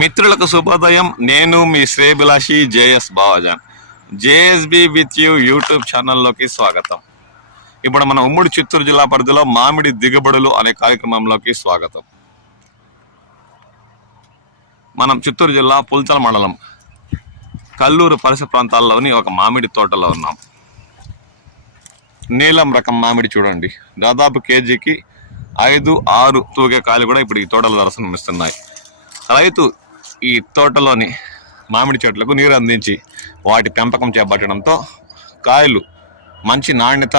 మిత్రులకు శుభోదయం. నేను మీ శ్రేయభిలాషి JS Bavajan. JSB with you YouTube ఛానల్లోకి స్వాగతం. ఇప్పుడు మన ఉమ్మడి చిత్తూరు జిల్లా పరిధిలో మామిడి దిగుబడులు అనే కార్యక్రమంలోకి స్వాగతం. మనం చిత్తూరు జిల్లా పుల్చల మండలం కల్లూరు పరిసర ప్రాంతాల్లోని ఒక మామిడి తోటలో ఉన్నాం. నీలం రకం మామిడి చూడండి, దాదాపు కేజీకి 5-6 తూగే కాయలు కూడా ఇప్పుడు ఈ తోటలో దర్శనమిస్తున్నాయి. రైతు ఈ తోటలోని మామిడి చెట్లకు నీరు అందించి వాటి పెంపకం చేపట్టడంతో కాయలు మంచి నాణ్యత,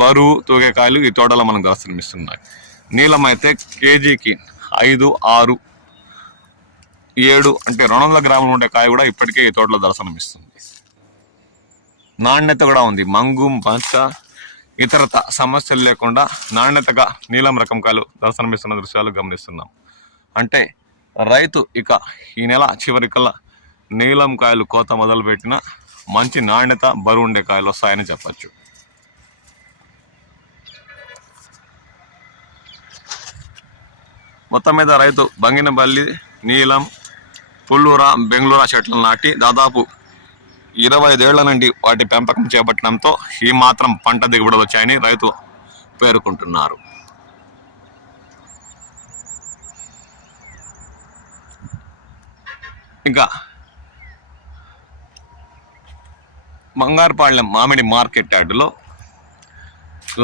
బరువు తూగే కాయలు ఈ తోటలో మనకు దర్శనమిస్తున్నాయి. నీలం అయితే కేజీకి 5-6-7 అంటే 200 గ్రాములు ఉండే కాయ కూడా ఇప్పటికే ఈ తోటలో దర్శనమిస్తుంది. నాణ్యత కూడా ఉంది. మంగు, పచ్చ, ఇతరత సమస్యలు లేకుండా నాణ్యతగా నీలం రకం కాయలు దర్శనమిస్తున్న దృశ్యాలు గమనిస్తున్నాం. అంటే రైతు ఇక ఈ నెల చివరికల్లా నీలం కాయలు కోత మొదలుపెట్టిన మంచి నాణ్యత, బరువు ఉండే కాయలు వస్తాయని చెప్పచ్చు. మొత్తం మీద రైతు బంగినపల్లి, నీలం, పుల్లూర, బెంగళూరు చెట్లను నాటి దాదాపు 25 ఏళ్ల నుండి వాటి పెంపకం చేపట్టడంతో ఈ మాత్రం పంట దిగుబడులు వచ్చాయని రైతు పేర్కొంటున్నారు. ఇంకా బంగారుపాళ్యం మామిడి మార్కెట్ యార్డులో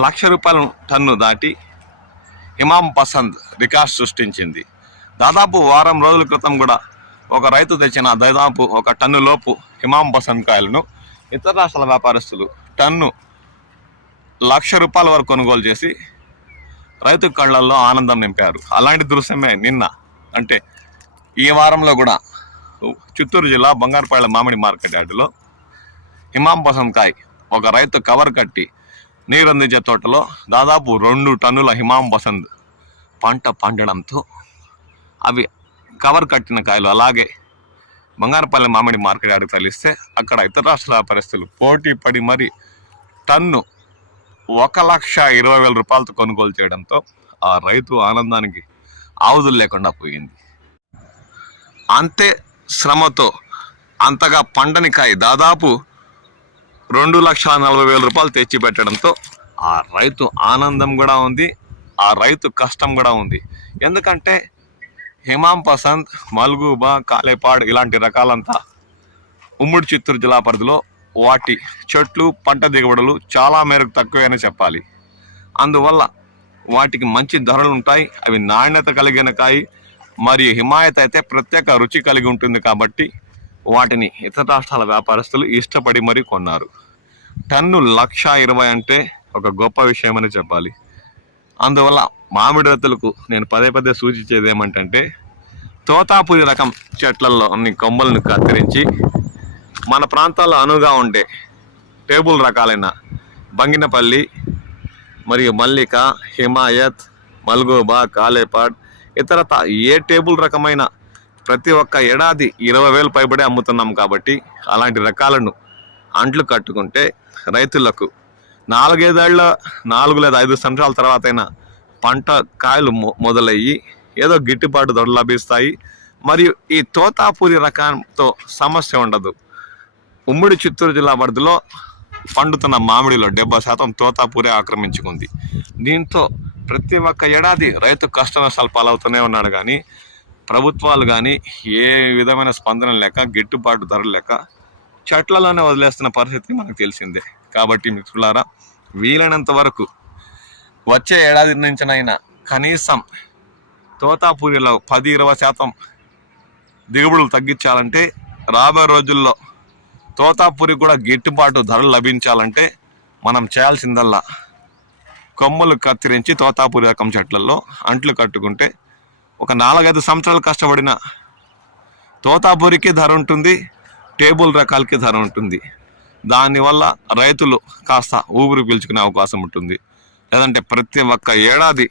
₹1,00,000 టన్ను దాటి ఇమాం పసంద్ రికార్డ్ సృష్టించింది. దాదాపు వారం రోజుల క్రితం కూడా ఒక రైతు తెచ్చిన దాదాపు 1 టన్ను లోపు ఇమాం పసంద్ కాయలను ఇతర రాష్ట్రాల వ్యాపారస్తులు టన్ను ₹1,00,000 వరకు కొనుగోలు చేసి రైతు కళ్ళల్లో ఆనందం నింపారు. అలాంటి దృశ్యమే నిన్న, అంటే ఈ వారంలో కూడా చిత్తూరు జిల్లా బంగారుపాళ్యం మామిడి మార్కెట్ యార్డులో ఇమాం పసంద్ కాయ్ ఒక రైతు కవర్ కట్టి నీరందించే తోటలో దాదాపు 2 టన్నుల హిమాం పసంద్ పంట పండడంతో అవి కవర్ కట్టిన కాయలు అలాగే బంగారుపాళ్యం మామిడి మార్కెట్ యార్డుకు తరలిస్తే అక్కడ ఇతర రాష్ట్రాల వ్యాపారస్తులు పోటీ పడి మరి టన్ను ₹1,20,000 కొనుగోలు చేయడంతో ఆ రైతు ఆనందానికి ఆవుదులు లేకుండా పోయింది. అంతే శ్రమతో అంతగా పండని కాయ దాదాపు ₹2,40,000 తెచ్చి పెట్టడంతో ఆ రైతు ఆనందం కూడా ఉంది, ఆ రైతు కష్టం కూడా ఉంది. ఎందుకంటే హిమాం పసంద్, మల్గూబా, కాలేపాడ్ ఇలాంటి రకాలంతా ఉమ్మడి చిత్తూరు జిల్లా పరిధిలో వాటి చెట్లు పంట దిగుబడులు చాలా మేరకు తక్కువనే చెప్పాలి. అందువల్ల వాటికి మంచి ధరలు ఉంటాయి. అవి నాణ్యత కలిగిన కాయ మరియు హిమాయత్ అయితే ప్రత్యేక రుచి కలిగి ఉంటుంది కాబట్టి వాటిని ఇతర రాష్ట్రాల వ్యాపారస్తులు ఇష్టపడి మరీ కొన్నారు. టన్ను ₹1,20,000 అంటే ఒక గొప్ప విషయమని చెప్పాలి. అందువల్ల మామిడి రైతులకు నేను పదే సూచించేది ఏమంటే తోతాపురి రకం చెట్లలోని కొమ్మలను కత్తిరించి మన ప్రాంతాల్లో అనువుగా ఉండే టేబుల్ రకాలైన బంగినపల్లి మరియు మల్లిక, హిమాయత్, మల్గూబా, కాలేపాడ్ ఇతరత ఏ టేబుల్ రకమైన ప్రతి ఒక్క ఏడాది 20,000 పైబడి అమ్ముతున్నాం కాబట్టి అలాంటి రకాలను అంట్లు కట్టుకుంటే రైతులకు 4 లేదా 5 సంవత్సరాల తర్వాత అయినా పంట కాయలు మొదలయ్యి ఏదో గిట్టుబాటు ధరలు లభిస్తాయి. మరియు ఈ తోతాపూరి రకంతో సమస్య ఉండదు. ఉమ్మడి చిత్తూరు జిల్లా పరిధిలో పండుతున్న మామిడిలో 70% తోతాపూరి ఆక్రమించుకుంది. దీంతో ప్రతి ఒక్క ఏడాది రైతు కష్ట నష్టాలు పాలవుతూనే ఉన్నాడు. కానీ ప్రభుత్వాలు కానీ ఏ విధమైన స్పందన లేక, గిట్టుబాటు ధరలు లేక చెట్లలోనే వదిలేస్తున్న పరిస్థితి మనకు తెలిసిందే. కాబట్టి మిత్రులారా, వీలైనంత వరకు వచ్చే ఏడాది నుంచినైనా కనీసం తోతాపూరిలో 10-20% దిగుబడులు తగ్గించాలంటే, రాబోయే రోజుల్లో తోతాపూరి కూడా గిట్టుబాటు ధరలు లభించాలంటే మనం చేయాల్సిందల్లా కొమ్మలు కత్తిరించి తోతాపూరి రకం చెట్లలో అంట్లు కట్టుకుంటే ఒక 4-5 సంవత్సరాలు కష్టపడిన తోతాపూరికి ధర ఉంటుంది, టేబుల్ రకాలకి ధర ఉంటుంది. దానివల్ల రైతులు కాస్త ఊపిరి పీల్చుకునే అవకాశం ఉంటుంది. లేదంటే ప్రతి ఒక్క ఏడాది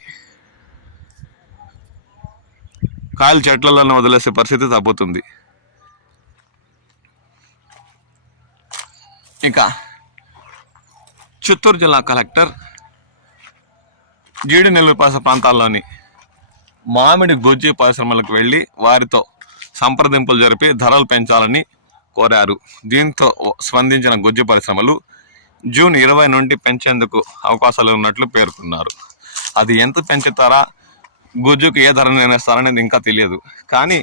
కాయలు చెట్లలోనే వదిలేసే పరిస్థితి తగ్గుతుంది. ఇక చిత్తూరు జిల్లా కలెక్టర్ జీడి నెల్లూరు ప్రాంతాల్లోని మామిడి గుజ్జి పరిశ్రమలకు వెళ్ళి వారితో సంప్రదింపులు జరిపి ధరలు పెంచాలని కోరారు. దీంతో స్పందించిన గుజ్జు పరిశ్రమలు జూన్ 20 నుండి పెంచేందుకు అవకాశాలు ఉన్నట్లు పేర్కొన్నారు. అది ఎంత పెంచుతారా, గుజ్జుకు ఏ ధర నిర్ణయిస్తారనేది ఇంకా తెలియదు. కానీ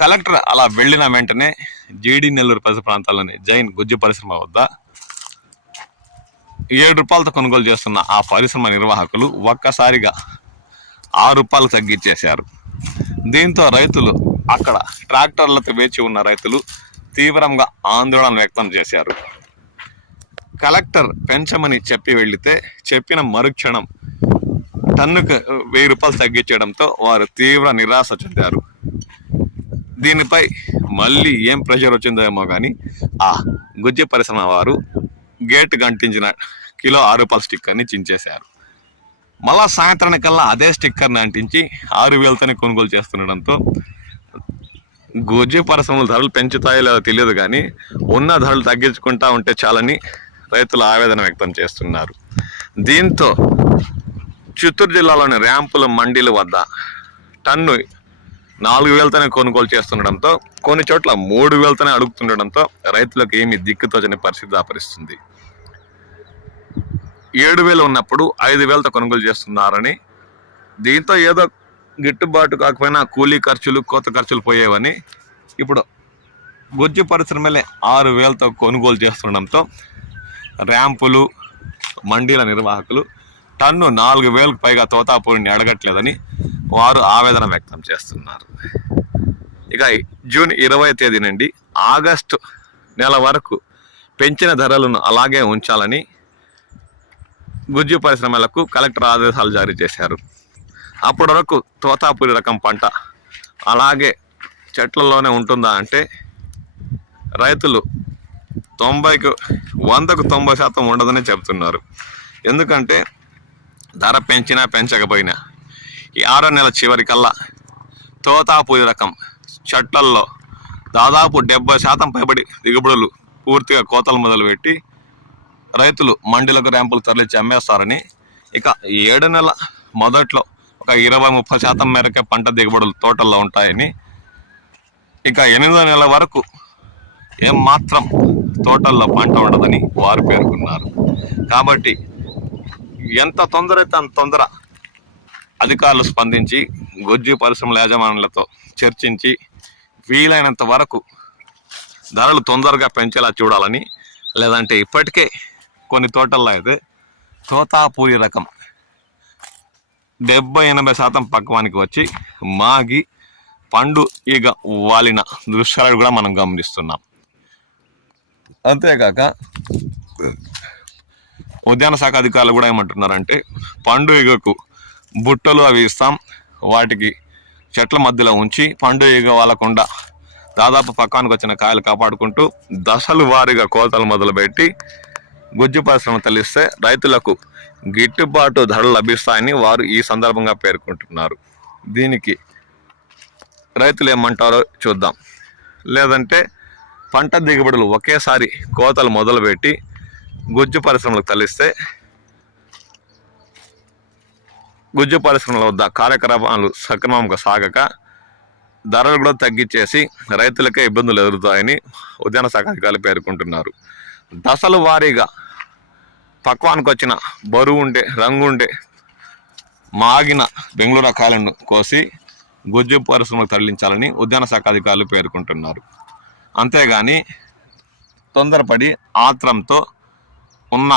కలెక్టర్ అలా వెళ్ళిన వెంటనే జీడి నెల్లూరు పరిసర ప్రాంతాల్లోని జైన్ గుజ్జు పరిశ్రమ వద్ద 7 రూపాయలతో కొనుగోలు చేస్తున్న ఆ పరిశ్రమ నిర్వాహకులు ఒక్కసారిగా 6 రూపాయలు తగ్గించేశారు. దీంతో రైతులు, అక్కడ ట్రాక్టర్లతో వేచి ఉన్న రైతులు తీవ్రంగా ఆందోళన వ్యక్తం చేశారు. కలెక్టర్ పెంచమని చెప్పి వెళితే చెప్పిన మరుక్షణం టన్నుకు 1000 రూపాయలు తగ్గించడంతో వారు తీవ్ర నిరాశ చెందారు. దీనిపై మళ్ళీ ఏం ప్రెషర్ వచ్చిందో ఏమో కానీ ఆ గుజ్జు పరిశ్రమ వారు గేట్ గంటించిన కిలో 6 రూపాయల స్టిక్కర్ని చించేశారు. మళ్ళా సాయంత్రానికల్లా అదే స్టిక్కర్ని అంటించి 6,000తోనే కొనుగోలు చేస్తుండడంతో గుజ్జు పరిశ్రమలు ధరలు పెంచుతాయో లేదో తెలియదు కానీ ఉన్న ధరలు తగ్గించుకుంటా ఉంటే చాలని రైతులు ఆవేదన వ్యక్తం చేస్తున్నారు. దీంతో చిత్తూరు జిల్లాలోని ర్యాంపుల మండీల వద్ద టన్ను 4,000తోనే కొనుగోలు చేస్తుండడంతో, కొన్ని చోట్ల 3,000తోనే అడుగుతుండడంతో రైతులకు ఏమీ దిక్కుతోచని పరిస్థితి దాపరిస్తుంది. 7,000 ఉన్నప్పుడు 5,000తో కొనుగోలు చేస్తున్నారని, దీంతో ఏదో గిట్టుబాటు కాకపోయినా కూలీ ఖర్చులు, కోత ఖర్చులు పోయేవని ఇప్పుడు గుజ్జు పరిశ్రమలే 6,000తో కొనుగోలు చేస్తుండడంతో ర్యాంపులు మండీల నిర్వాహకులు టన్ను 4,000కు పైగా తోతాపూరిని అడగట్లేదని వారు ఆవేదన వ్యక్తం చేస్తున్నారు. ఇక జూన్ 20 తేదీ నుండి ఆగస్టు నెల వరకు పెంచిన ధరలను అలాగే ఉంచాలని గుజ్జు పరిశ్రమలకు కలెక్టర్ ఆదేశాలు జారీ చేశారు. అప్పటి వరకు తోతాపూరి రకం పంట అలాగే చెట్లలోనే ఉంటుందా అంటే రైతులు 100కు 90% ఉండదని చెబుతున్నారు. ఎందుకంటే ధర పెంచినా పెంచకపోయినా ఈ 6వ నెల చివరికల్లా తోతాపూరి రకం చెట్లల్లో దాదాపు 70% పైబడి దిగుబడులు పూర్తిగా కోతలు మొదలుపెట్టి రైతులు మండీలకు ర్యాంపులు తరలించి అమ్మేస్తారని, ఇక 7 నెల మొదట్లో ఒక 20-30% మేరకే పంట దిగుబడులు తోటల్లో ఉంటాయని, ఇక 8వ నెల వరకు ఏమాత్రం తోటల్లో పంట ఉండదని వారు పేర్కొన్నారు. కాబట్టి ఎంత తొందర అయితే అంత తొందర అధికారులు స్పందించి గుజ్జు పరిశ్రమల యాజమాన్యాలతో చర్చించి వీలైనంత వరకు ధరలు తొందరగా పెంచేలా చూడాలని, లేదంటే ఇప్పటికే కొన్ని తోటల్లో అయితే తోతాపూరి రకం 70-80% పక్వానికి వచ్చి మాగి పండు ఈగ వాలిన దృశ్యాలు కూడా మనం గమనిస్తున్నాం. అంతేకాక ఉద్యాన శాఖ అధికారులు కూడా ఏమంటున్నారంటే పండు ఈగకు బుట్టలు అవి ఇస్తాం, వాటికి చెట్ల మధ్యలో ఉంచి పండు ఈగ వాలకుండా దాదాపు పక్వానికి వచ్చిన కాయలు కాపాడుకుంటూ దశలు వారీగా కోతలు మొదలుపెట్టి గుజ్జు పరిశ్రమ తరలిస్తే రైతులకు గిట్టుబాటు ధరలు లభిస్తాయని వారు ఈ సందర్భంగా పేర్కొంటున్నారు. దీనికి రైతులు ఏమంటారో చూద్దాం. లేదంటే పంట దిగుబడులు ఒకేసారి కోతలు మొదలుపెట్టి గుజ్జు పరిశ్రమలకు తరలిస్తే గుజ్జు పరిశ్రమల వద్ద కార్యకలాపాలు సక్రమంగా సాగక ధరలు కూడా తగ్గించేసి రైతులకే ఇబ్బందులు ఎదురుతాయని ఉద్యాన శాఖ అధికారులు పేర్కొంటున్నారు. దశల వారీగా పక్వానికి వచ్చిన బరువు ఉండే, రంగుండే, మాగిన బెంగళూరు కాయలను కోసి గుజ్జు పరిశ్రమకు తరలించాలని ఉద్యాన శాఖ అధికారులు పేర్కొంటున్నారు. అంతేగాని తొందరపడి ఆత్రంతో ఉన్న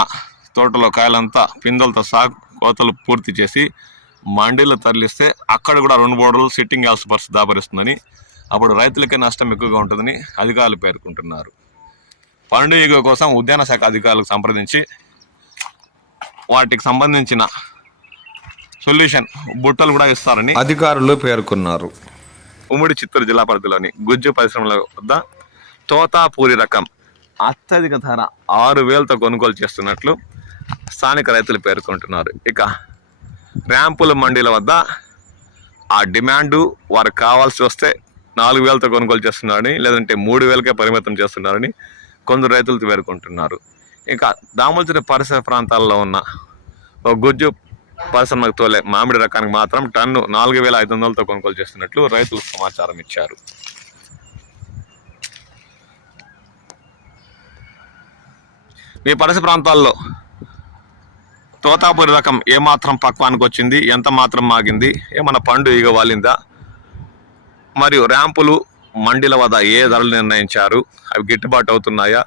తోటలో కాయలంతా పిందెలతో కోతలు పూర్తి చేసి మండీలు తరలిస్తే అక్కడ కూడా 2-3 రోజులు సిట్టింగ్ యాల్స్ పరిస్థితి దాపరిస్తుందని, అప్పుడు రైతులకే నష్టం ఎక్కువగా ఉంటుందని అధికారులు పేర్కొంటున్నారు. పండు ఈగ కోసం ఉద్యాన శాఖ అధికారులకు సంప్రదించి వాటికి సంబంధించిన సొల్యూషన్ బుట్టలు కూడా ఇస్తారని అధికారులు పేర్కొన్నారు. ఉమ్మడి చిత్తూరు జిల్లా పరిధిలోని గుజ్జు పరిశ్రమల వద్ద తోతాపూరి రకం అత్యధిక ధర 6,000తో కొనుగోలు చేస్తున్నట్లు స్థానిక రైతులు పేర్కొంటున్నారు. ఇక ర్యాంపుల మండీల వద్ద ఆ డిమాండు వారికి కావాల్సి వస్తే 4,000తో కొనుగోలు చేస్తున్నారని, లేదంటే 3,000కే పరిమితం చేస్తున్నారని కొందరు రైతులు పేర్కొంటున్నారు. ఇక దామోదర పరిసర ప్రాంతాల్లో ఉన్న గుజ్జు పరిశ్రమకు తోలే మామిడి రకానికి మాత్రం టన్ను 4,500తో కొనుగోలు చేస్తున్నట్లు రైతులు సమాచారం ఇచ్చారు. మీ పరిసర ప్రాంతాల్లో తోతాపురి రకం ఏమాత్రం పక్వానికి వచ్చింది, ఎంత మాత్రం మాగింది, ఏమన్నా పండు ఈగ వాలిందా, మరియు ర్యాంపులు మండీల వద్ద ఏ ధరలు నిర్ణయించారు, అవి గిట్టుబాటు అవుతున్నాయా,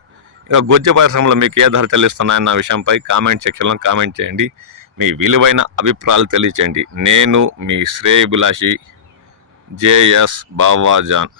ఇక గుజ్జ పరిశ్రమలో మీకు ఏ ధర చెల్లిస్తున్నాయన్న విషయంపై కామెంట్ సెక్షన్లో కామెంట్ చేయండి. మీ విలువైన అభిప్రాయాలు తెలియచేయండి. నేను మీ శ్రేయభిలాషి జేఎస్ బావాజాన్.